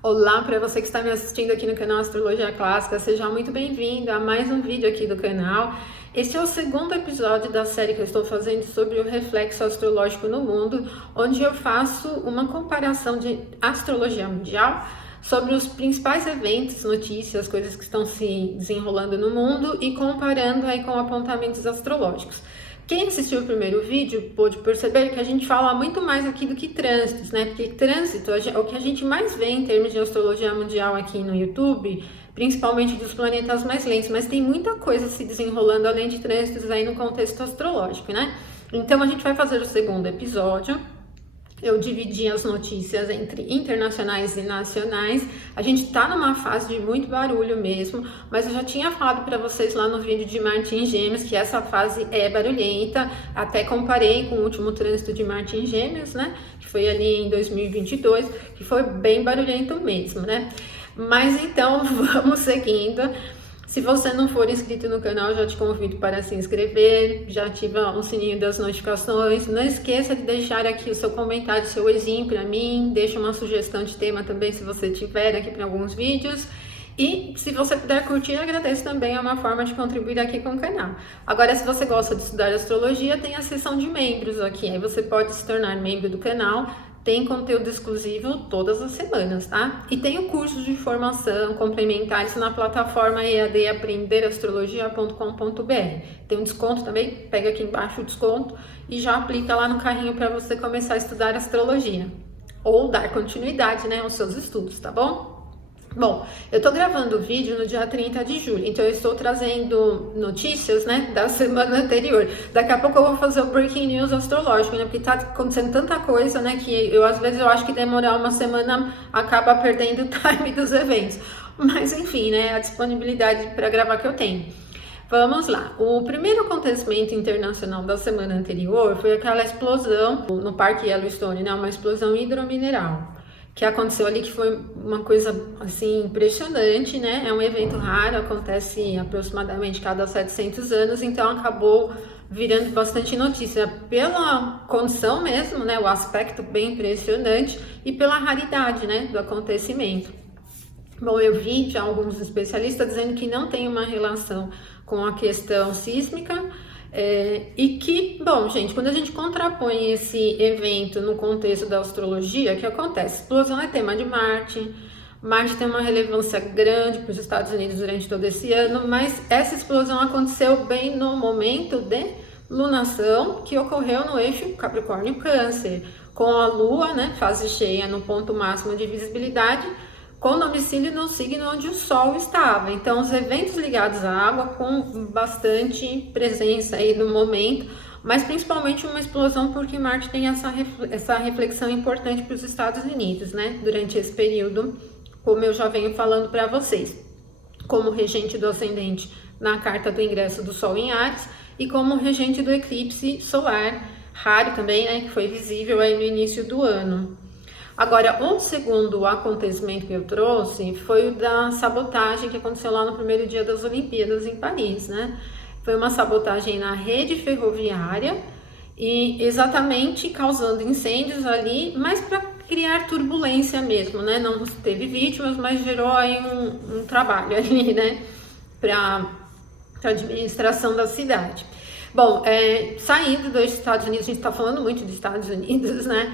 Olá, para você que está me assistindo aqui no canal Astrologia Clássica, seja muito bem-vindo a mais um vídeo aqui do canal. Este é o segundo episódio da série que eu estou fazendo sobre o reflexo astrológico no mundo, onde eu faço uma comparação de astrologia mundial sobre os principais eventos, notícias, coisas que estão se desenrolando no mundo e comparando aí com apontamentos astrológicos. Quem assistiu o primeiro vídeo pôde perceber que a gente fala muito mais aqui do que trânsitos, né? Porque trânsito é o que a gente mais vê em termos de astrologia mundial aqui no YouTube, principalmente dos planetas mais lentos, mas tem muita coisa se desenrolando além de trânsitos aí no contexto astrológico, né? Então a gente vai fazer o segundo episódio. Eu dividi as notícias entre internacionais e nacionais. A gente está numa fase de muito barulho mesmo, mas eu já tinha falado para vocês lá no vídeo de Marte em Gêmeos que essa fase é barulhenta. Até comparei com o último trânsito de Marte em Gêmeos, né? Que foi ali em 2022, que foi bem barulhento mesmo, né? Mas então vamos seguindo. Se você não for inscrito no canal, já te convido para se inscrever, já ativa o sininho das notificações. Não esqueça de deixar aqui o seu comentário, seu exim para mim, deixa uma sugestão de tema também se você tiver aqui para alguns vídeos. E se você puder curtir, agradeço também, é uma forma de contribuir aqui com o canal. Agora, se você gosta de estudar astrologia, tem a seção de membros aqui, aí você pode se tornar membro do canal. Tem conteúdo exclusivo todas as semanas, tá? E tem o curso de formação complementares na plataforma EAD aprenderastrologia.com.br. Tem um desconto também, pega aqui embaixo o desconto e já aplica lá no carrinho para você começar a estudar astrologia. Ou dar continuidade, né, aos seus estudos, tá bom? Bom, eu tô gravando o vídeo no dia 30 de julho, então eu estou trazendo notícias, né, da semana anterior. Daqui a pouco eu vou fazer o Breaking News astrológico, né, porque tá acontecendo tanta coisa, né, que às vezes eu acho que demorar uma semana acaba perdendo o time dos eventos. Mas enfim, né, a disponibilidade para gravar que eu tenho. Vamos lá. O primeiro acontecimento internacional da semana anterior foi aquela explosão no Parque Yellowstone, né, uma explosão hidromineral que aconteceu ali, que foi uma coisa assim impressionante, né? É um evento raro, acontece aproximadamente cada 700 anos, então acabou virando bastante notícia pela condição mesmo, né? O aspecto bem impressionante e pela raridade, né, do acontecimento. Bom, eu vi já alguns especialistas dizendo que não tem uma relação com a questão sísmica. E que, bom, gente, quando a gente contrapõe esse evento no contexto da astrologia, o que acontece? Explosão é tema de Marte. Marte tem uma relevância grande para os Estados Unidos durante todo esse ano, mas essa explosão aconteceu bem no momento de lunação que ocorreu no eixo Capricórnio-Câncer, com a Lua, né, fase cheia no ponto máximo de visibilidade, com domicílio no signo onde o Sol estava. Então, os eventos ligados à água com bastante presença aí no momento, mas principalmente uma explosão porque Marte tem essa reflexão importante para os Estados Unidos, né? Durante esse período, como eu já venho falando para vocês, como regente do ascendente na carta do ingresso do Sol em Áries e como regente do eclipse solar, raro também, né? Que foi visível aí no início do ano. Agora, o segundo acontecimento que eu trouxe foi o da sabotagem que aconteceu lá no primeiro dia das Olimpíadas em Paris, né? Foi uma sabotagem na rede ferroviária e exatamente causando incêndios ali, mas para criar turbulência mesmo, né? Não teve vítimas, mas gerou aí um trabalho ali, né? Para a administração da cidade. Bom, saindo dos Estados Unidos, a gente está falando muito dos Estados Unidos, né?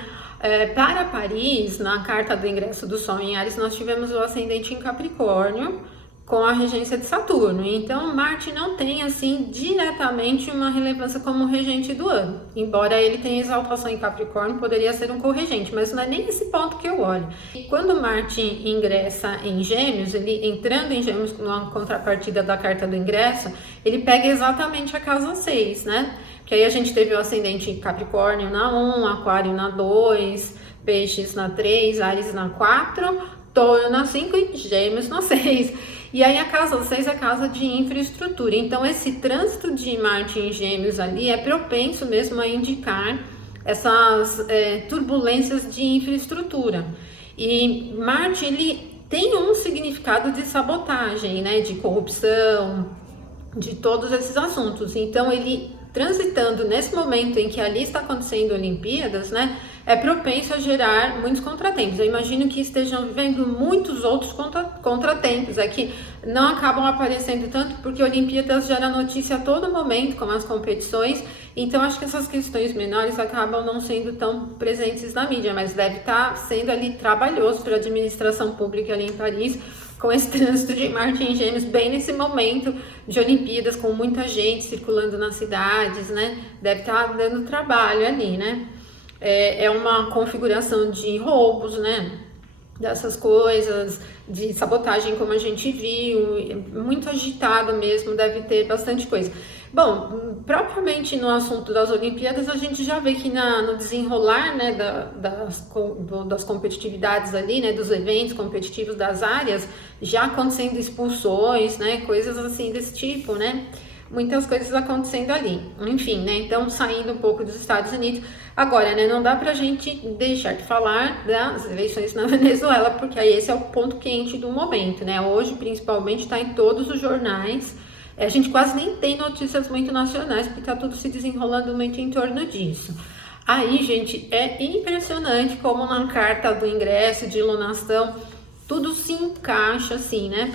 Para Paris, na carta do ingresso do Sol em Áries, nós tivemos o ascendente em Capricórnio com a regência de Saturno. Então, Marte não tem, assim, diretamente uma relevância como regente do ano. Embora ele tenha exaltação em Capricórnio, poderia ser um corregente, mas não é nem esse ponto que eu olho. E quando Marte ingressa em Gêmeos, ele entrando em Gêmeos na contrapartida da carta do ingresso, ele pega exatamente a casa 6, né? Que aí a gente teve o ascendente Capricórnio na 1, Aquário na 2, Peixes na 3, Áries na 4, Touro na 5 e Gêmeos na 6. E aí a casa 6 é a casa de infraestrutura. Então esse trânsito de Marte em Gêmeos ali é propenso mesmo a indicar essas turbulências de infraestrutura. E Marte, ele tem um significado de sabotagem, né, de corrupção, de todos esses assuntos. Então ele transitando nesse momento em que ali está acontecendo Olimpíadas, né, é propenso a gerar muitos contratempos. Eu imagino que estejam vivendo muitos outros contratempos, que não acabam aparecendo tanto, porque a Olimpíadas gera notícia a todo momento, como as competições, então acho que essas questões menores acabam não sendo tão presentes na mídia, mas deve estar sendo ali trabalhoso para a administração pública ali em Paris, com esse trânsito de Marte em Gêmeos, bem nesse momento de Olimpíadas, com muita gente circulando nas cidades, né? Deve estar dando trabalho ali, né? É uma configuração de roubos, né? Dessas coisas, de sabotagem, como a gente viu, muito agitado mesmo, deve ter bastante coisa. Bom, propriamente no assunto das Olimpíadas, a gente já vê que no desenrolar, né, das competitividades ali, né, dos eventos competitivos das áreas, já acontecendo expulsões, né, coisas assim desse tipo, né, muitas coisas acontecendo ali. Enfim, né, então saindo um pouco dos Estados Unidos. Agora, né, não dá pra gente deixar de falar das eleições na Venezuela, porque aí esse é o ponto quente do momento, né, hoje principalmente está em todos os jornais. A gente quase nem tem notícias muito nacionais, porque tá tudo se desenrolando muito em torno disso. Aí, gente, é impressionante como na carta do ingresso de lunação, tudo se encaixa assim, né?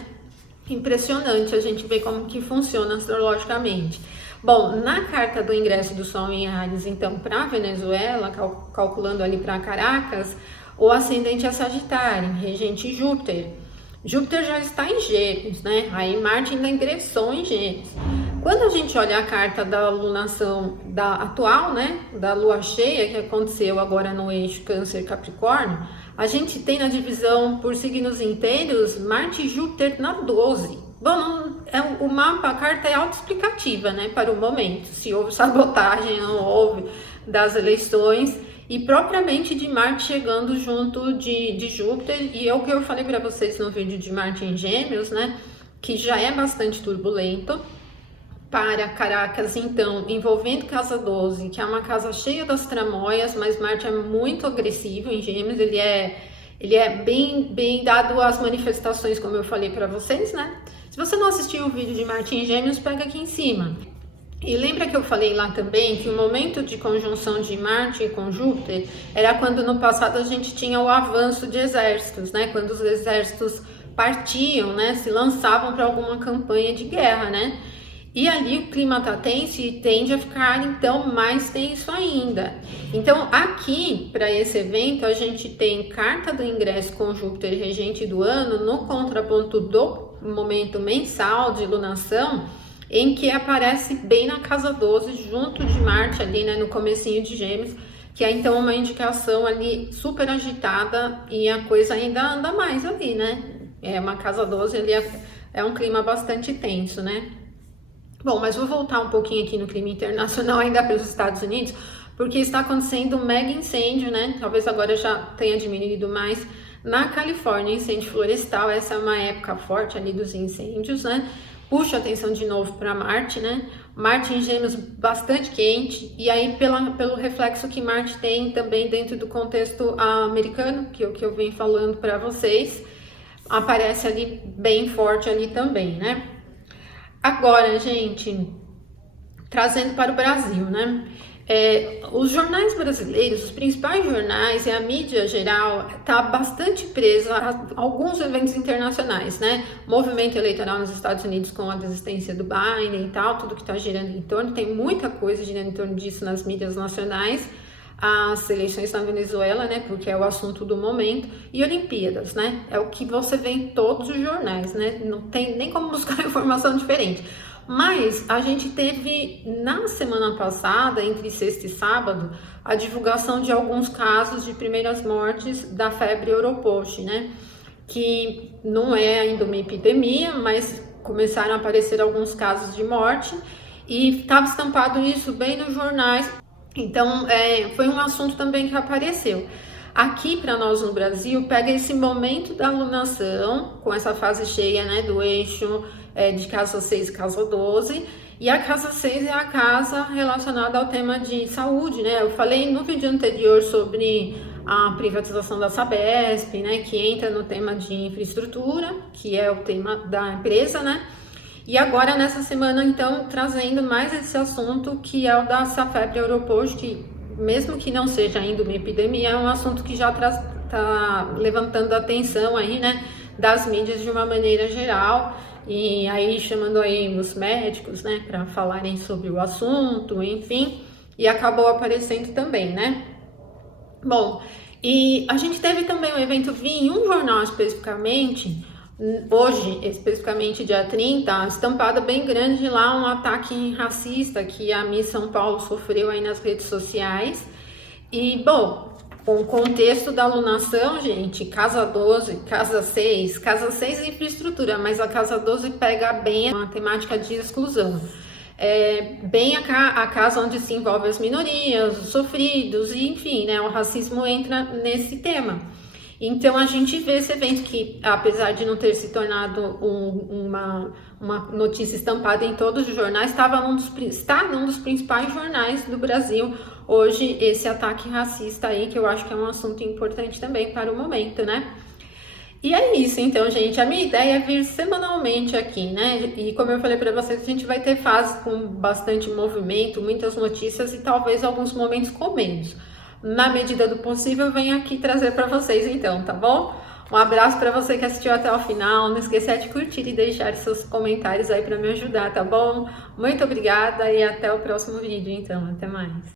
Impressionante a gente ver como que funciona astrologicamente. Bom, na carta do ingresso do Sol em Áries, então, para a Venezuela, calculando ali para Caracas, o ascendente é Sagitário, regente Júpiter. Júpiter já está em Gêmeos, né? Aí Marte ainda ingressou em Gêmeos. Quando a gente olha a carta da lunação da atual, né? Da lua cheia que aconteceu agora no eixo Câncer-Capricórnio, a gente tem na divisão por signos inteiros Marte e Júpiter na 12. Bom, o mapa, a carta é autoexplicativa, né? Para o momento, se houve sabotagem, não houve das eleições. E propriamente de Marte chegando junto de Júpiter, e é o que eu falei para vocês no vídeo de Marte em Gêmeos, né, que já é bastante turbulento para Caracas, então, envolvendo casa 12, que é uma casa cheia das tramóias, mas Marte é muito agressivo em Gêmeos, ele é bem dado às manifestações, como eu falei para vocês, né. Se você não assistiu o vídeo de Marte em Gêmeos, pega aqui em cima. E lembra que eu falei lá também que o momento de conjunção de Marte com Júpiter era quando no passado a gente tinha o avanço de exércitos, né? Quando os exércitos partiam, né? Se lançavam para alguma campanha de guerra, né? E ali o clima tá tenso e tende a ficar então mais tenso ainda. Então aqui para esse evento a gente tem carta do ingresso com Júpiter regente do ano no contraponto do momento mensal de lunação, em que aparece bem na casa 12, junto de Marte ali, né, no comecinho de Gêmeos, que é então uma indicação ali super agitada e a coisa ainda anda mais ali, né? É uma casa 12 ali, é um clima bastante tenso, né? Bom, mas vou voltar um pouquinho aqui no clima internacional ainda para os Estados Unidos, porque está acontecendo um mega incêndio, né? Talvez agora já tenha diminuído mais na Califórnia, incêndio florestal. Essa é uma época forte ali dos incêndios, né? Puxa a atenção de novo para Marte, né? Marte em Gêmeos bastante quente, e aí pelo reflexo que Marte tem também dentro do contexto americano, que eu venho falando para vocês, aparece ali bem forte ali também, né? Agora, gente, trazendo para o Brasil, né? Os jornais brasileiros, os principais jornais e a mídia geral está bastante presa a alguns eventos internacionais, né? Movimento eleitoral nos Estados Unidos com a desistência do Biden e tal, tudo que está girando em torno, tem muita coisa girando em torno disso nas mídias nacionais. As eleições na Venezuela, né? Porque é o assunto do momento, e Olimpíadas, né? É o que você vê em todos os jornais, né? Não tem nem como buscar informação diferente. Mas a gente teve na semana passada, entre sexta e sábado, a divulgação de alguns casos de primeiras mortes da febre Europost, né? Que não é ainda uma epidemia, mas começaram a aparecer alguns casos de morte e estava estampado isso bem nos jornais. Então, foi um assunto também que apareceu. Aqui para nós no Brasil, pega esse momento da lunação, com essa fase cheia, né, do eixo de casa 6 e casa 12, e a casa 6 é a casa relacionada ao tema de saúde, né? Eu falei no vídeo anterior sobre a privatização da Sabesp, né, que entra no tema de infraestrutura, que é o tema da empresa, né? E agora, nessa semana, então, trazendo mais esse assunto, que é o da febre Europost, que mesmo que não seja ainda uma epidemia, é um assunto que já está levantando a atenção aí, né, das mídias de uma maneira geral, e aí chamando aí os médicos, né, para falarem sobre o assunto, enfim, e acabou aparecendo também, né. Bom, e a gente teve também um evento, vi em um jornal especificamente, hoje, especificamente dia 30, estampada bem grande lá, um ataque racista que a Miss São Paulo sofreu aí nas redes sociais. E, bom, o contexto da alunação, gente, casa 12, casa 6 é infraestrutura, mas a casa 12 pega bem a temática de exclusão. Bem a casa onde se envolve as minorias, os sofridos, e enfim, né, o racismo entra nesse tema. Então a gente vê esse evento que, apesar de não ter se tornado uma notícia estampada em todos os jornais, está num dos principais jornais do Brasil hoje, esse ataque racista aí, que eu acho que é um assunto importante também para o momento, né? E é isso, então, gente. A minha ideia é vir semanalmente aqui, né? E como eu falei para vocês, a gente vai ter fases com bastante movimento, muitas notícias e talvez alguns momentos com menos. Na medida do possível, eu venho aqui trazer para vocês, então, tá bom? Um abraço para você que assistiu até o final. Não esqueça de curtir e deixar seus comentários aí para me ajudar, tá bom? Muito obrigada e até o próximo vídeo, então. Até mais.